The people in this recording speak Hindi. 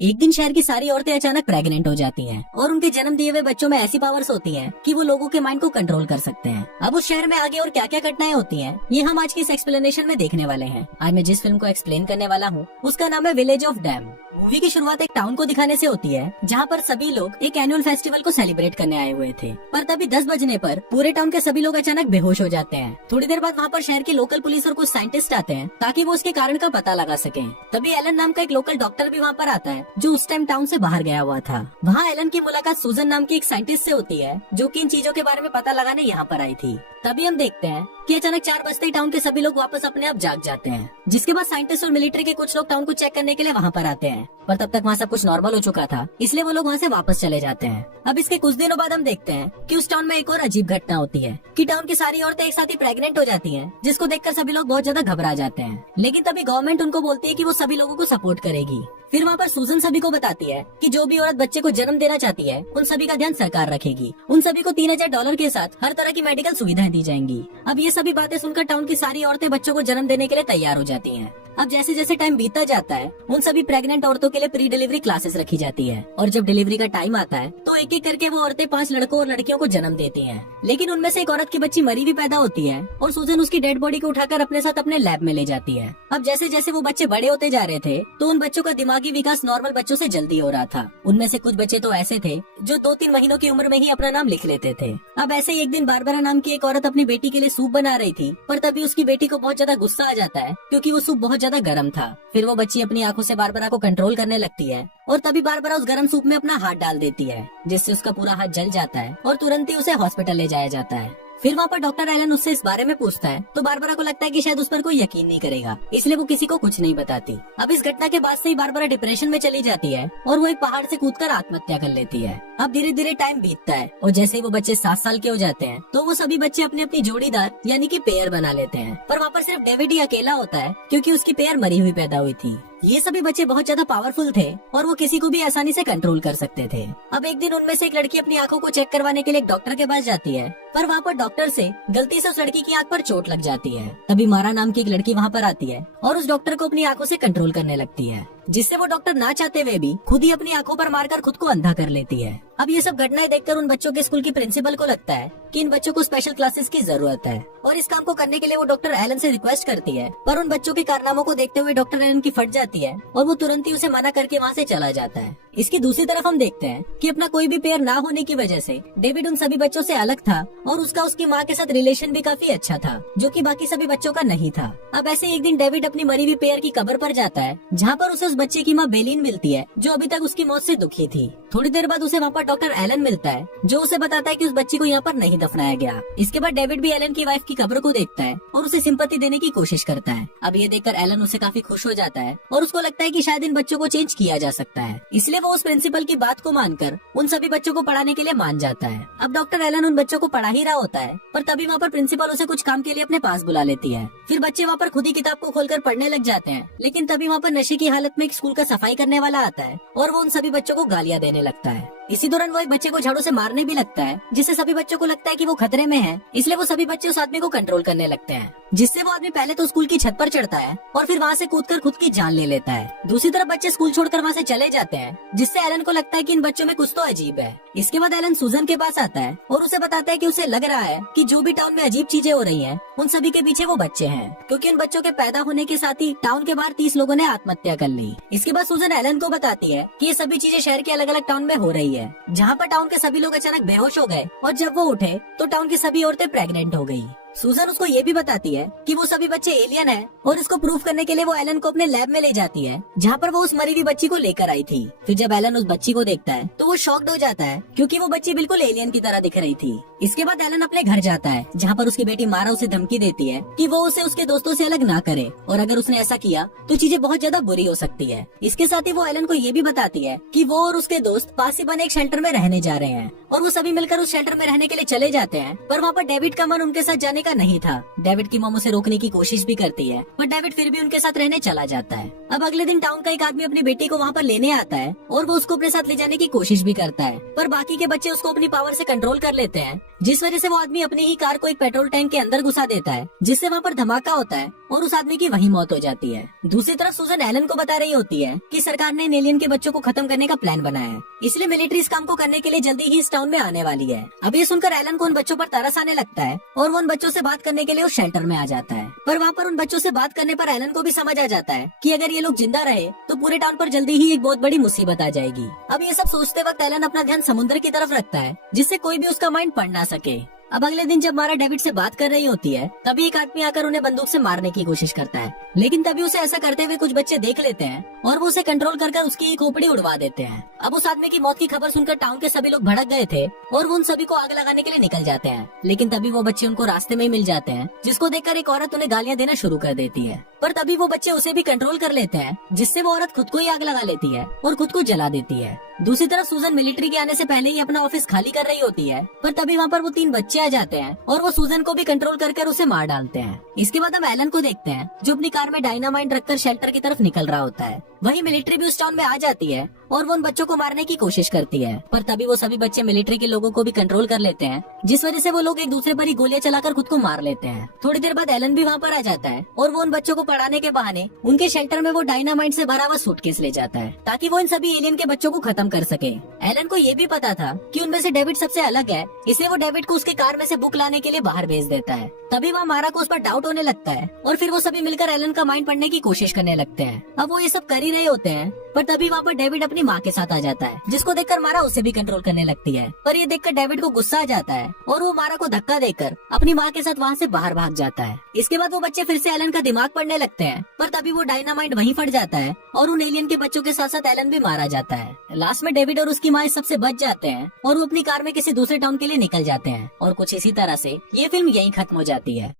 एक दिन शहर की सारी औरतें अचानक प्रेग्नेंट हो जाती हैं और उनके जन्म दिए हुए बच्चों में ऐसी पावर्स होती हैं कि वो लोगों के माइंड को कंट्रोल कर सकते हैं। अब उस शहर में आगे और क्या क्या घटनाएं होती हैं, ये हम आज की इस एक्सप्लेनेशन में देखने वाले हैं। आज मैं जिस फिल्म को एक्सप्लेन करने वाला हूँ उसका नाम है विलेज ऑफ डैम। मूवी की शुरुआत एक टाउन को दिखाने से होती है जहाँ पर सभी लोग एक एनुअल फेस्टिवल को सेलिब्रेट करने आए हुए थे, पर तभी 10 बजने पर पूरे टाउन के सभी लोग अचानक बेहोश हो जाते हैं। थोड़ी देर बाद वहाँ पर शहर की लोकल पुलिस और कुछ साइंटिस्ट आते हैं ताकि वो उसके कारण का पता लगा सकें। तभी एलन नाम का एक लोकल डॉक्टर भी वहाँ पर आता है जो उस टाइम टाउन से बाहर गया हुआ था। वहाँ एलन की मुलाकात सूजन नाम की एक साइंटिस्ट से होती है जो कि इन चीजों के बारे में पता लगाने यहाँ पर आई थी। तभी हम देखते हैं कि अचानक 4 बजते ही टाउन के सभी लोग वापस अपने आप जाग जाते हैं, जिसके बाद साइंटिस्ट और मिलिट्री के कुछ लोग टाउन को चेक करने के लिए वहाँ पर आते हैं, पर तब तक वहाँ सब कुछ नॉर्मल हो चुका था, इसलिए वो लोग वहाँ से वापस चले जाते हैं। अब इसके कुछ दिनों बाद हम देखते हैं कि उस टाउन में एक और अजीब घटना होती है कि टाउन की सारी औरतें एक साथ ही प्रेग्नेंट हो जाती हैं, जिसको देखकर सभी लोग बहुत ज्यादा घबरा जाते हैं। लेकिन तभी गवर्नमेंट उनको बोलती है कि वो सभी लोगों को सपोर्ट करेगी। फिर वहाँ पर सूजन सभी को बताती है कि जो भी औरत बच्चे को जन्म देना चाहती है उन सभी का ध्यान सरकार रखेगी। उन सभी को $3000 के साथ हर तरह की मेडिकल सुविधाएं दी जाएंगी। अब ये सभी बातें सुनकर टाउन की सारी औरतें बच्चों को जन्म देने के लिए तैयार हो जाती हैं। अब जैसे जैसे टाइम बीतता जाता है उन सभी प्रेग्नेंट औरतों के लिए प्री डिलीवरी क्लासेस रखी जाती है, और जब डिलीवरी का टाइम आता है तो एक एक करके वो औरतें 5 लड़कों और लड़कियों को जन्म देती हैं। लेकिन उनमें से एक औरत की बच्ची मरी हुई पैदा होती है और सूजन उसकी डेड बॉडी को उठाकर अपने साथ अपने लैब में ले जाती है। अब जैसे जैसे वो बच्चे बड़े होते जा रहे थे तो उन बच्चों का दिमागी विकास नॉर्मल बच्चों से जल्दी हो रहा था। उनमें से कुछ बच्चे तो ऐसे थे जो 2-3 महीनों की उम्र में ही अपना नाम लिख लेते थे। अब ऐसे ही एक दिन बारबरा नाम की एक औरत अपनी बेटी के लिए सूप बना रही थी, पर तभी उसकी बेटी को बहुत ज्यादा गुस्सा आ जाता है क्योंकि वो सूप बहुत ज्यादा गर्म था। फिर वो बच्ची अपनी आंखों से बारबरा को कंट्रोल करने लगती है और तभी बारबरा उस गर्म सूप में अपना हाथ डाल देती है, जिससे उसका पूरा हाथ जल जाता है और तुरंत ही उसे हॉस्पिटल ले जाया जाता है। फिर वहाँ पर डॉक्टर एलन उससे इस बारे में पूछता है तो बारबरा को लगता है कि शायद उस पर कोई यकीन नहीं करेगा, इसलिए वो किसी को कुछ नहीं बताती। अब इस घटना के बाद से ही बारबरा डिप्रेशन में चली जाती है और वो एक पहाड़ से कूदकर आत्महत्या कर लेती है। अब धीरे धीरे टाइम बीतता है और जैसे ही वो बच्चे 7 साल के हो जाते हैं तो वो सभी बच्चे अपनी अपनी जोड़ीदार यानी कि पेयर बना लेते हैं, पर वहाँ पर सिर्फ डेविड ही अकेला होता है क्योंकि उसकी पेयर मरी हुई पैदा हुई थी। ये सभी बच्चे बहुत ज्यादा पावरफुल थे और वो किसी को भी आसानी से कंट्रोल कर सकते थे। अब एक दिन उनमें से एक लड़की अपनी आंखों को चेक करवाने के लिए एक डॉक्टर के पास जाती है, पर वहाँ पर डॉक्टर से गलती से उस लड़की की आंख पर चोट लग जाती है। तभी मारा नाम की एक लड़की वहाँ पर आती है और उस डॉक्टर को अपनी आंखों से कंट्रोल करने लगती है, जिससे वो डॉक्टर ना चाहते हुए भी खुद ही अपनी आंखों पर मारकर खुद को अंधा कर लेती है। अब ये सब घटनाएं देखकर उन बच्चों के स्कूल की प्रिंसिपल को लगता है कि इन बच्चों को स्पेशल क्लासेस की जरूरत है, और इस काम को करने के लिए वो डॉक्टर एलन से रिक्वेस्ट करती है, पर उन बच्चों के कारनामों को देखते हुए डॉक्टर एलन की फट जाती है और वो तुरंत ही उसे मना करके वहाँ से चला जाता है। इसकी दूसरी तरफ हम देखते हैं कि अपना कोई भी पेयर ना होने की वजह से डेविड उन सभी बच्चों से अलग था और उसका उसकी माँ के साथ रिलेशन भी काफी अच्छा था, जो कि बाकी सभी बच्चों का नहीं था। अब ऐसे एक दिन डेविड अपनी मरी हुई पेयर की कब्र पर जाता है जहाँ पर उसे उस बच्चे की माँ बेलिन मिलती है जो अभी तक उसकी मौत से दुखी थी। थोड़ी देर बाद उसे वहाँ पर डॉक्टर एलन मिलता है जो उसे बताता है कि उस बच्ची को यहाँ पर नहीं दफनाया गया। इसके बाद डेविड भी एलन की वाइफ की कब्र को देखता है और उसे सिंपैथी देने की कोशिश करता है। अब ये देखकर एलन उसे काफी खुश हो जाता है और उसको लगता है कि शायद इन बच्चों को चेंज किया जा सकता है, इसलिए वो उस प्रिंसिपल की बात को मानकर उन सभी बच्चों को पढ़ाने के लिए मान जाता है। अब डॉक्टर एलन उन बच्चों को पढ़ा ही रहा होता है, पर तभी वहाँ पर प्रिंसिपल उसे कुछ काम के लिए अपने पास बुला लेती है। फिर बच्चे वहाँ पर खुद ही किताब को खोलकर पढ़ने लग जाते हैं, लेकिन तभी वहाँ पर नशे की हालत में एक स्कूल का सफाई करने वाला आता है और वो उन सभी बच्चों को गालियाँ देने लगता है। इसी दौरान वो एक बच्चे को झाड़ू से मारने भी लगता है, जिससे सभी बच्चों को लगता है कि वो खतरे में है, इसलिए वो सभी बच्चे उस आदमी को कंट्रोल करने लगते हैं, जिससे वो आदमी पहले तो स्कूल की छत पर चढ़ता है और फिर वहाँ से कूदकर खुद की जान ले लेता है। दूसरी तरफ बच्चे स्कूल छोड़कर वहाँ से चले जाते हैं, जिससे एलन को लगता है कि इन बच्चों में कुछ तो अजीब है। इसके बाद एलन सूजन के पास आता है और उसे बताता है कि उसे लग रहा है कि जो भी टाउन में अजीब चीजें हो रही हैं, उन सभी के पीछे वो बच्चे हैं, क्योंकि उन बच्चों के पैदा होने के साथ ही टाउन के बाहर 30 लोगों ने आत्महत्या कर ली। इसके बाद सूजन एलन को बताती है कि ये सभी चीजें शहर के अलग अलग टाउन में हो रही है, जहाँ पर टाउन के सभी लोग अचानक बेहोश हो गए और जब वो उठे तो टाउन की सभी औरतें प्रेग्नेंट हो गई। सूजन उसको ये भी बताती है कि वो सभी बच्चे एलियन हैं और इसको प्रूफ करने के लिए वो एलन को अपने लैब में ले जाती है, जहाँ पर वो उस मरी हुई बच्ची को लेकर आई थी। फिर जब एलन उस बच्ची को देखता है तो वो शॉक्ड हो जाता है क्योंकि वो बच्ची बिल्कुल एलियन की तरह दिख रही थी। इसके बाद एलन अपने घर जाता है जहाँ पर उसकी बेटी मारा उसे धमकी देती है कि वो उसे उसके दोस्तों से अलग ना करे, और अगर उसने ऐसा किया तो चीजें बहुत ज्यादा बुरी हो सकती है। इसके साथ ही वो एलन को ये भी बताती है कि वो और उसके दोस्त पास ही बने एक शेल्टर में रहने जा रहे हैं और वो सभी मिलकर उस शेल्टर में रहने के लिए चले जाते हैं, पर वहाँ पर डेविड का मन उनके साथ जाने का नहीं था। डेविड की मॉम उसे रोकने की कोशिश भी करती है, पर डेविड फिर भी उनके साथ रहने चला जाता है। अब अगले दिन टाउन का एक आदमी अपनी बेटी को वहाँ पर लेने आता है और वो उसको अपने साथ ले जाने की कोशिश भी करता है, पर बाकी के बच्चे उसको अपनी पावर से कंट्रोल कर लेते हैं, जिस वजह से वो आदमी अपनी ही कार को एक पेट्रोल टैंक के अंदर घुसा देता है, जिससे वहाँ पर धमाका होता है और उस आदमी की वहीं मौत हो जाती है। दूसरी तरफ सूजन एलन को बता रही होती है कि सरकार ने इन एलियन के बच्चों को खत्म करने का प्लान बनाया है, इसलिए मिलिट्री इस काम को करने के लिए जल्दी ही इस टाउन में आने वाली है। अब ये सुनकर एलन को उन बच्चों पर तरस आने लगता है और वो उन बच्चों से बात करने के लिए उस शेल्टर में आ जाता है। पर वहाँ पर उन बच्चों से बात करने पर एलन को भी समझ आ जाता है कि अगर ये लोग जिंदा रहे तो पूरे टाउन पर जल्दी ही एक बहुत बड़ी मुसीबत आ जाएगी। अब ये सब सोचते वक्त एलन अपना ध्यान समुद्र की तरफ रखता है, जिससे कोई भी उसका माइंड पढ़ ना सके। अब अगले दिन जब मारा डेविड से बात कर रही होती है, तभी एक आदमी आकर उन्हें बंदूक से मारने की कोशिश करता है, लेकिन तभी उसे ऐसा करते हुए कुछ बच्चे देख लेते हैं और वो उसे कंट्रोल कर उसकी खोपड़ी उड़वा देते हैं। अब उस आदमी की मौत की खबर सुनकर टाउन के सभी लोग भड़क गए थे और वो उन सभी को आग लगाने के लिए निकल जाते हैं, लेकिन तभी वो बच्चे उनको रास्ते में ही मिल जाते हैं, जिसको देखकर एक औरत उन्हें गालियाँ देना शुरू कर देती है। पर तभी वो बच्चे उसे भी कंट्रोल कर लेते हैं, जिससे वो औरत खुद को ही आग लगा लेती है और खुद को जला देती है। दूसरी तरफ सूजन मिलिट्री के आने से पहले ही अपना ऑफिस खाली कर रही होती है, पर तभी वहाँ पर वो 3 बच्चे आ जाते हैं और वो सूजन को भी कंट्रोल कर उसे मार डालते हैं। इसके बाद हम एलन को देखते हैं जो अपनी कार में डायनामाइट रखकर शेल्टर की तरफ निकल रहा होता है। वहीं मिलिट्री भी उस टाउन में आ जाती है और वो उन बच्चों को मारने की कोशिश करती है, पर तभी वो सभी बच्चे मिलिट्री के लोगों को भी कंट्रोल कर लेते हैं, जिस वजह से वो लोग एक दूसरे पर ही गोलियां चलाकर खुद को मार लेते हैं। थोड़ी देर बाद एलन भी वहाँ पर आ जाता है और वो उन बच्चों को पढ़ाने के बहाने उनके शेल्टर में वो डायनामाइट से भरा हुआ सूटकेस ले जाता है, ताकि वो इन सभी एलियन के बच्चों को खत्म कर सके। एलन को ये भी पता था कि उनमें से डेविड सबसे अलग है, इसलिए वो डेविड को उसके कार में से बुक लाने के लिए बाहर भेज देता है। तभी वहाँ मारा को उस पर डाउट होने लगता है और फिर वो सभी मिलकर एलन का माइंड पढ़ने की कोशिश करने लगते हैं। अब वो ये सब कर ही रहे होते हैं, पर तभी वहाँ पर डेविड अपनी माँ के साथ आ जाता है, जिसको देखकर मारा उसे भी कंट्रोल करने लगती है। पर ये देखकर डेविड को गुस्सा आ जाता है और वो मारा को धक्का देकर अपनी माँ के साथ वहाँ से बाहर भाग जाता है। इसके बाद वो बच्चे फिर से एलन का दिमाग पढ़ने लगते हैं, पर तभी वो डायनामाइट वहीं फट जाता है और उन एलियन के बच्चों के साथ साथ एलन भी मारा जाता है। लास्ट में डेविड और उसकी माँ इस सबसे बच जाते हैं और वो अपनी कार में किसी दूसरे टाउन के लिए निकल जाते हैं और कुछ इसी तरह से ये फिल्म यहीं खत्म हो जाती है।